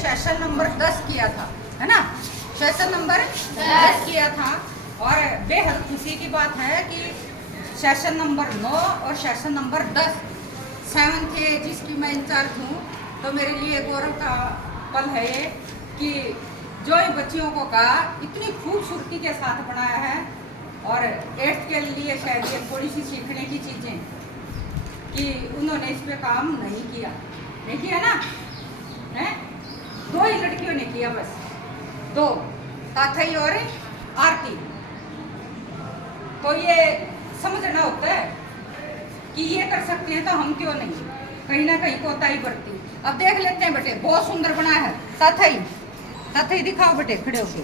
Session number 10 किया था, है ना? सेशन नंबर 10 किया था और बेहद खुशी की बात है कि सेशन नंबर 9 और सेशन नंबर 10 7 थे जिसकी मैं इंचार्ज हूँ। तो मेरे लिए गौरव का पल है ये कि जो इन बच्चियों को कहा इतनी खूबसूरती के साथ बनाया है और 8th के लिए शायद ये थोड़ी सी सीखने की चीज़ें कि उन्होंने इस पे काम नहीं किया ना, हैं? 2 ही लड़कियों ने किया, बस 2, ताथई और आरती। तो ये समझना होता है कि ये कर सकते हैं तो हम क्यों नहीं, कहीं ना कहीं कोताही बरती। अब देख लेते हैं बेटे, बहुत सुंदर बनाया है। ताथई दिखाओ बेटे खड़े होके,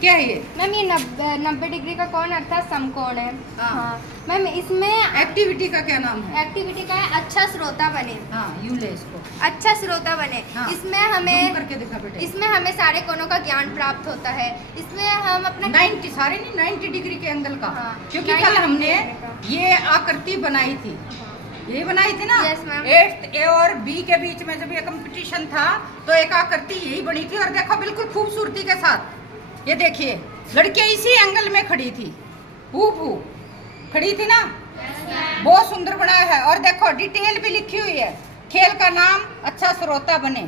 क्या है ये? मैम ये 90 डिग्री का कौन अर्थात समकोण है। हाँ। मैम इसमें एक्टिविटी का क्या नाम है? एक्टिविटी का है अच्छा श्रोता बने। हाँ, यूं ले इसको। अच्छा श्रोता बने। हाँ। इसमें जूम हमें करके दिखा बेटे। इसमें हमें सारे कोणों का ज्ञान प्राप्त होता है। इसमें हम अपना 90 सारे नहीं 90 डिग्री के एंगल का। हाँ, क्योंकि 90 कल हमने डिग्री का। ये आकृति बनाई थी, ये बनाई थी ना। Yes, ma'am. 8th ए और बी के बीच में जब ये कंपटीशन था तो एक आकृति यही बनी थी और देखो बिल्कुल खूबसूरती के साथ। ये देखिए लड़कियां इसी एंगल में खड़ी थी, हूबहू खड़ी थी ना। बहुत सुंदर बनाया है और देखो डिटेल भी लिखी हुई है। खेल का नाम अच्छा श्रोता बने,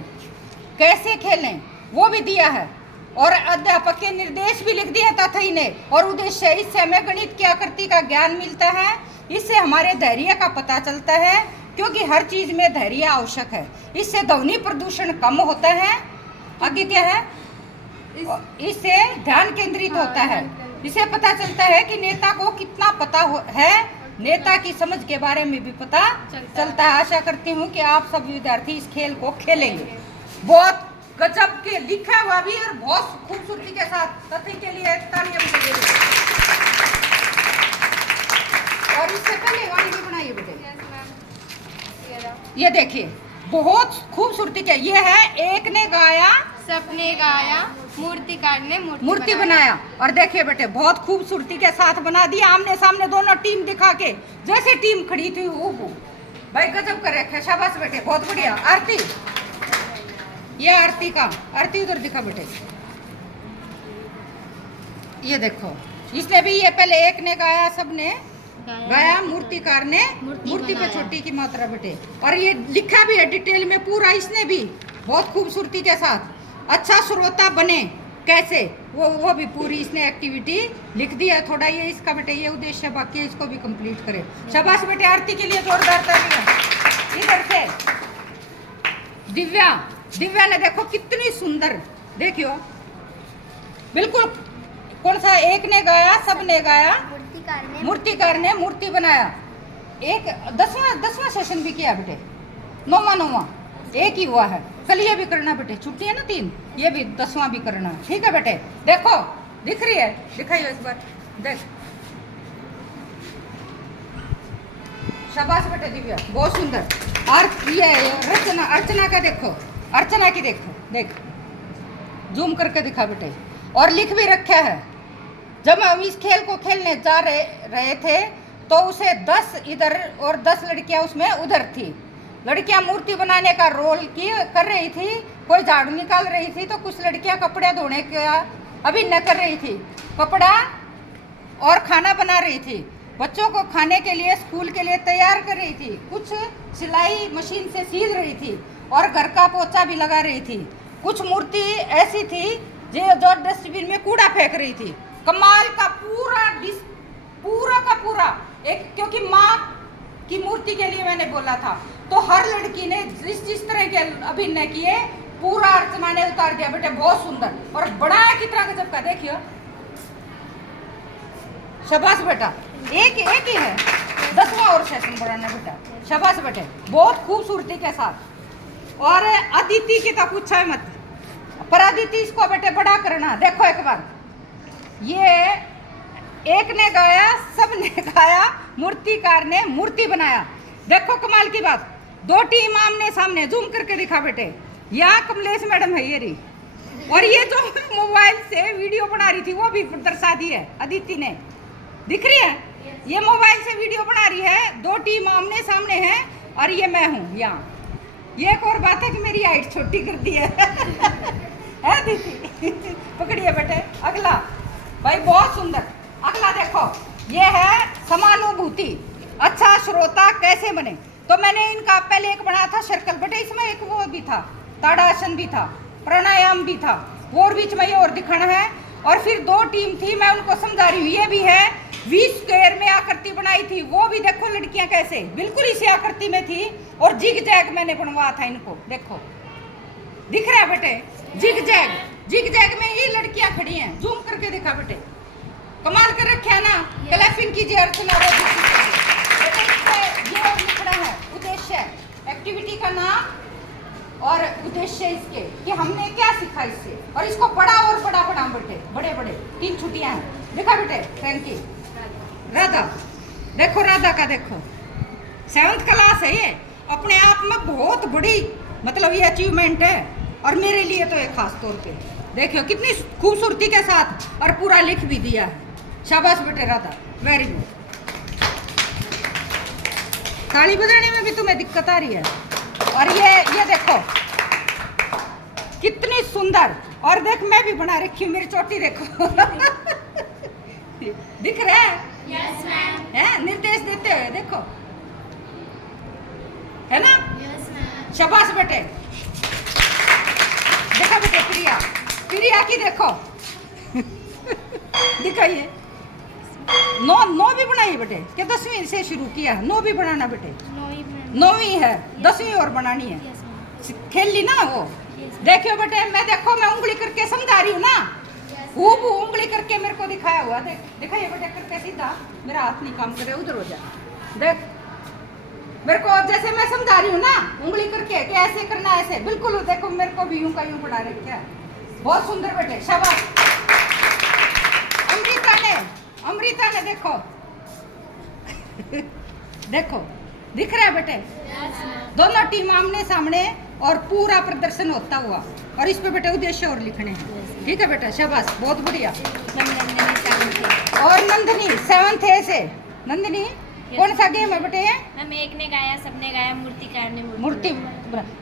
कैसे खेलें वो भी दिया है और अध्यापक के निर्देश भी लिख दिए ताथई ने। और उद्देश्य, इससे हमें गणित की आकृति का ज्ञान मिलता है, इससे हमारे धैर्य का पता चलता है क्योंकि हर चीज में धैर्य आवश्यक है। इससे ध्वनि प्रदूषण कम होता है। आगे क्या है? इससे ध्यान केंद्रित होता है। इससे पता चलता है कि नेता को कितना पता है, नेता की समझ के बारे में भी पता चलता है। आशा करती हूँ कि आप सब विद्यार्थी इस खेल को खेलेंगे। बहुत गजब के लिखा हुआ भी और बहुत खूबसूरती के साथ। ताथई के लिए तालियां बजाइए। और इससे पहले वाली भी बनाइए बेटे। ये देखिए बहुत खूबसूरती के, ये है एक ने गाया सपने गाया मूर्तिकार ने मूर्ति बनाया। और देखिए बेटे बहुत खूबसूरती के साथ बना दिया, आमने सामने दोनों टीम दिखा के, जैसे टीम खड़ी थी वो भाई गजब कर रखे। शाबाश बेटे, बहुत बढ़िया। आरती, ये आरती का, आरती उधर दिखा बेटे। ये देखो इसने भी, ये पहले एक ने गाया सबने गाया, मूर्तिकार ने मूर्ति पे छोटी की मात्रा बेटे। और ये लिखा भी है डिटेल में पूरा इसने भी बहुत खूबसूरती के साथ। अच्छा श्रोता बने कैसे, वो भी पूरी इसने एक्टिविटी लिख दी है। थोड़ा ये इसका बेटे ये उद्देश्य है, बाकी इसको भी कंप्लीट करे। शाबाश बेटे, आरती के लिए जोरदार तालियां। इधर से दिव्या ने देखो कितनी सुंदर, देखियो बिल्कुल कौन सा, एक ने गाया सबने गाया, मूर्तिकार ने मूर्ति बनाया। एक 10वां सेशन भी किया बेटे, 9वां एक ही हुआ है। कल ये भी करना बेटे, छुट्टी है ना 3, ये भी 10वां भी करना, ठीक है बेटे। देखो दिख रही है, दिखाइए एक बार, देख। शाबाश बेटे दिव्या, बहुत सुंदर। और ये अर्चना का देखो, अर्चना की देखो, देख जूम करके दिखा बेटे। और लिख भी रखा है, जब हम इस खेल को खेलने जा रहे थे तो उसे 10 इधर और 10 लड़कियां उसमें उधर थी। लड़कियां मूर्ति बनाने का रोल कर रही थी, कोई झाड़ू निकाल रही थी तो कुछ लड़कियां कपड़े धोने का अभिनय कर रही थी, कपड़ा और खाना बना रही थी, बच्चों को खाने के लिए स्कूल के लिए तैयार कर रही थी, कुछ सिलाई मशीन से सील रही थी और घर का पोछा भी लगा रही थी। कुछ मूर्ति ऐसी थी जो डस्टबिन में कूड़ा फेंक रही थी। कमाल का पूरा का पूरा एक, क्योंकि माँ की मूर्ति के लिए मैंने बोला था तो हर लड़की ने जिस तरह के अभिनय किए पूरा अर्चना ने उतार दिया बेटे, बहुत सुंदर। और बड़ा है कितना गजब का, देखियो। शाबाश बेटा, एक ही है, 10वां और सेशन बढ़ाना बेटा। शाबाश बेटे, बहुत खूबसूरती के साथ। और अदिति की तो पूछा मत, पर अदिति इसको बेटे बड़ा करना। देखो एक बार, ये एक ने गाया सबने गाया, मूर्तिकार ने मूर्ति बनाया। देखो कमाल की बात, 2 टीम आमने सामने, जूम करके दिखा बेटे। यहाँ कमलेश मैडम है ये रही, और ये जो मोबाइल से वीडियो बना रही थी वो भी दर्शा दी है अदिति ने, दिख रही है। ये मोबाइल से वीडियो बना रही है, 2 टीम आमने सामने है और ये मैं हूँ यहाँ। ये एक और बात है कि मेरी हाइट छोटी कर दी है दीदी। पकड़िए बेटे अगला। भाई बहुत सुंदर। अगला देखो, ये है समानुभूति। अच्छा श्रोता कैसे बने। तो मैंने इनका पहले एक बनाया था सर्कल, बेटे इसमें एक वो भी था, ताड़ासन भी था, प्राणायाम भी था, और बीच में ये और दिखाना है। और फिर 2 टीम थी, मैं उनको समझा रही हूँ। ये भी है वी स्क्वायर में आकृति बनाई थी, वो भी देखो लड़कियां कैसे बिल्कुल इसी आकृति में थी। और जिग जैग मैंने बनवाया था इनको, देखो दिख रहा है बेटे, जिग जैग में ही लड़कियां खड़ी हैं। जूम करके दिखा बेटे, कमाल कर रखे है ना। क्लैपिंग कीजिए अर्चना। बेटे ये और लिखना है उद्देश्य, एक्टिविटी का नाम और उद्देश्य इसके कि हमने क्या सीखा इससे, और इसको बड़ा और बड़ा बड़ा बेटे, बड़े बड़े 3 छुट्टियां हैं। देखा बेटे, थैंक यू। राधा देखो, राधा का देखो 7th क्लास है ये, अपने आप में बहुत बड़ी मतलब ये अचीवमेंट है, और मेरे लिए तो ये खास तौर पे देखियो कितनी खूबसूरती के साथ और पूरा लिख भी दिया है। शाबाश बेटे राधा, वेरी गुड। ताली बजाने में भी तुम्हें दिक्कत आ रही है। और ये देखो कितनी सुंदर, और देख मैं भी बना रखी हूँ, मेरी चोटी देखो दिख रहा है? Yes ma'am. है निर्देश देते हुए देखो, है ना? Yes ma'am. शाबाश बेटे। देखा बेटे प्रिया की देखो दिखाइए। 9 भी बनाइए बेटे, कि 10वीं से शुरू किया है? 9 भी बनाना बेटे, 9वीं है, 10वीं और बनानी है। खेल ली ना वो। देखियो बेटे, मैं उंगली करके समझा रही हूँ ना, वो उंगली करके मेरे को दिखाया हुआ। दिखाइए बेटे करके सीधा, मेरा हाथ नहीं काम करे, उधर हो जा। देख मेरे को जैसे मैं समझा रही हूँ ना, उंगली करके कि ऐसे करना, ऐसे बिल्कुल। देखो मेरे को भी यूं का यूं बना रखा है। बहुत सुंदर बेटे, शाबाश। अमृता ने देखो देखो दिख रहा है बेटे, दोनों टीम आमने सामने और पूरा प्रदर्शन होता हुआ। और इस पे बेटे उद्देश्य और लिखने हैं, ठीक है बेटा? शाबाश, बहुत बढ़िया। और नंदनी 7th A से। नंदनी कौन सा गेम है बेटे? हम एक ने गाया, सबने गाया, मूर्तिकार ने मूर्ति।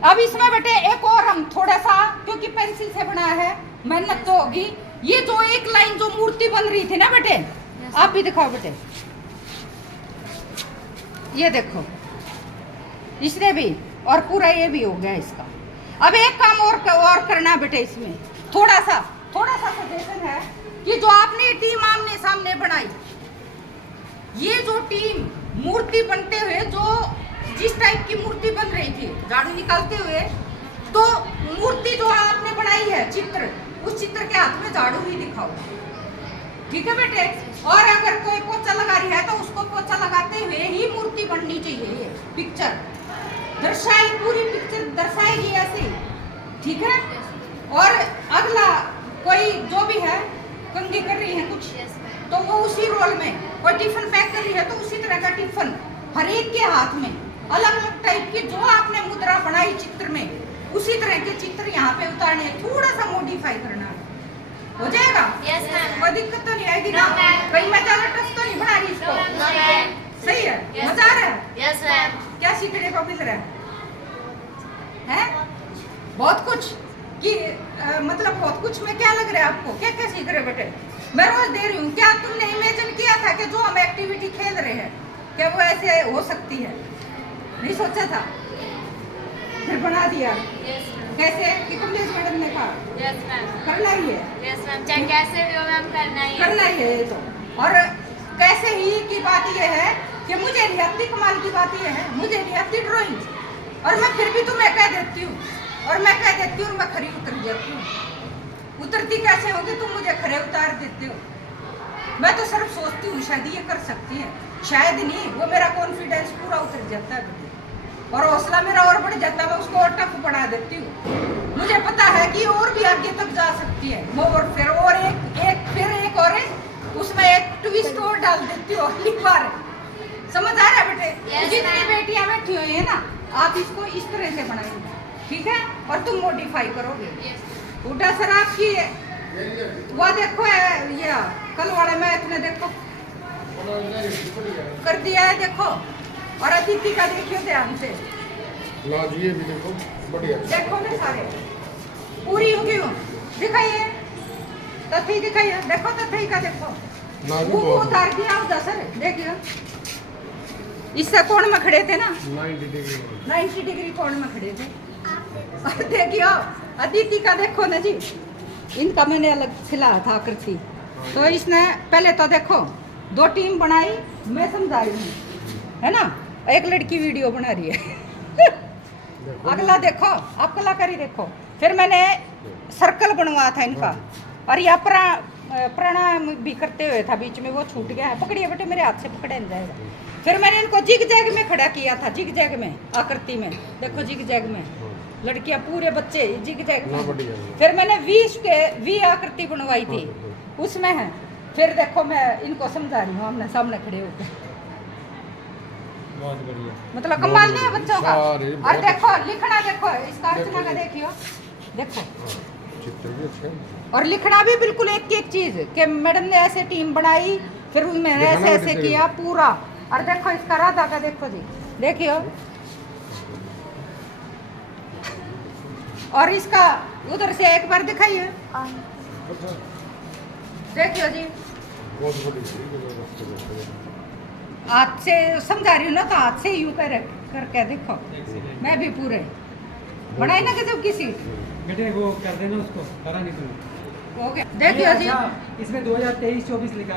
अब इसमें बेटे एक और हम थोड़ा सा, क्योंकि पेंसिल से बनाया है, मेहनत तो होगी। ये जो एक लाइन जो मूर्ति बन रही थी ना बेटे, आप भी दिखाओ बेटे, ये देखो इसने भी, और पूरा ये भी हो गया इसका। अब एक काम और करना बेटे, इसमें थोड़ा सा सजेशन है कि जो आपने टीम आमने सामने बनाई, ये जो टीम मूर्ति बनते हुए, जो जिस टाइप की मूर्ति बन रही थी झाड़ू निकालते हुए, तो मूर्ति जो आपने बनाई है चित्र, उस चित्र के हाथ में झाड़ू ही दिखाओ, ठीक है बेटे? और अगर कोई पोछा लगा रही है तो उसको पोछा लगाते हुए ही मूर्ति बननी चाहिए। ये पिक्चर दर्शाई, पूरी पिक्चर दर्शाएगी ऐसे, ठीक है? और अगला कोई जो भी है, कंघी कर रही है कुछ, तो वो उसी रोल में, कोई टिफिन पैक कर रही है तो उसी तरह का टिफिन हर एक के हाथ में अलग अलग टाइप की, जो आपने मुद्रा बनाई चित्र में, उसी तरह के चित्र यहाँ पे उतारने हैं। थोड़ा सा मॉडिफाई करना है, हो जाएगा? Yes ma'am. कोई दिक्कत तो नहीं आएगी ना? कहीं मैं ज्यादा टफ तो नहीं बना रही इसको? सही है? मजा आ रहा है? Yes ma'am. क्या सीखने को मिल रहा है? बहुत कुछ कि मतलब बहुत कुछ में क्या लग रहा है आपको? क्या क्या सीख रहे बेटे? मैं रोज दे रही हूँ। क्या तुमने इमेजिन किया था कि जो हम एक्टिविटी खेल रहे हैं क्या वो ऐसे हो सकती है? नहीं सोचा था, फिर बना दिया। कैसे? कि कमलेश मैडम ने कहा यस मैम। करना ही है। यस मैम, चाहे कैसे भी हो मैम, करना ही है ये तो। और कैसे ही की बात ये है कि मुझे नहीं आती, कमाल की बात ये है मुझे नहीं आती ड्राइंग, और मैं फिर भी तुम्हें कह देती हूँ, और मैं कह देती हूँ, मैं खरी उतर जाती हूँ। उतरती कैसे होगी? तुम मुझे खरे उतार देते हो। मैं तो सिर्फ सोचती हूँ शायद ये कर सकती है, शायद नहीं, वो मेरा कॉन्फिडेंस पूरा उतर जाता है और हौसला मेरा और बढ़ जाता है। मैं उसको और टफ बढ़ा देती हूँ। मुझे पता है कि और भी आगे तक जा सकती है वो, और फिर और एक और उसमें एक ट्विस्ट और डाल देती हूँ अगली बार। समझ आ रहा है बेटे? Yes, जितनी बेटियां बैठी हुई है ना, आप इसको इस तरह से बनाएंगे, ठीक है? और तुम मॉडिफाई करोगे। उल्टा सर आपकी वो देखो ये कल वाले मैथ ने देखो कर दिया है, देखो। और अतिथि का देखियो ध्यान से, ला जी ये भी देखो बढ़िया। देखो ना सारे पूरी होगी वो दिखाइए तथी दिखाइए देखो तथी का देखो ना जी वो बहुत उतार दिया उधर सर देखिए इससे कोण में खड़े थे ना 90 डिग्री 90 डिग्री कोण में खड़े थे और देखियो अदिति का देखो ना जी इनका मैंने अलग सिला था आकृति तो इसने पहले तो देखो 2 टीम बनाई मैं समझा रही हूँ है ना एक लड़की वीडियो बना रही है अगला देखो आप कलाकारी देखो फिर मैंने सर्कल बनवाया था इनका और यह प्रणाम भी करते हुए था बीच में वो छूट गया है पकड़िए बेटे मेरे हाथ से पकड़े नहीं जाएगा फिर मैंने इनको जिग जैग में खड़ा किया था जिग जैग में आकृति में देखो जिग जैग में लड़कियां पूरे बच्चे जिग जैग ना में बढ़िया फिर मैंने वी आकृति बनवाई थी उसमें है फिर देखो मैं इनको समझा रही हूँ आमने सामने खड़े होकर बहुत बढ़िया। मतलब कमाल नहीं है बच्चों का सारे और बहुत देखो लिखना देखो इसका अर्चना का देखियो देखो चित्र भी अच्छे हैं। और लिखना भी बिल्कुल एक चीज कि मैडम ने ऐसे टीम बनाई फिर मैंने लिखना ऐसे भी ऐसे डिटेल। किया पूरा और देखो इसका राधा का देखो जी देखियो और इसका उधर से एक बार दिखाइए अच्छा देखियो जी बहुत बढ़िया हाथ से समझा रही हूँ ना तो हाथ से यूं करके देखो एक सेकंड। मैं भी पूरे बनाई ना किसी किसी बेटे वो कर देना उसको करा नहीं तुमने। हो गया देखियो जी अच्छा, इसमें 2023-24 लिखा है।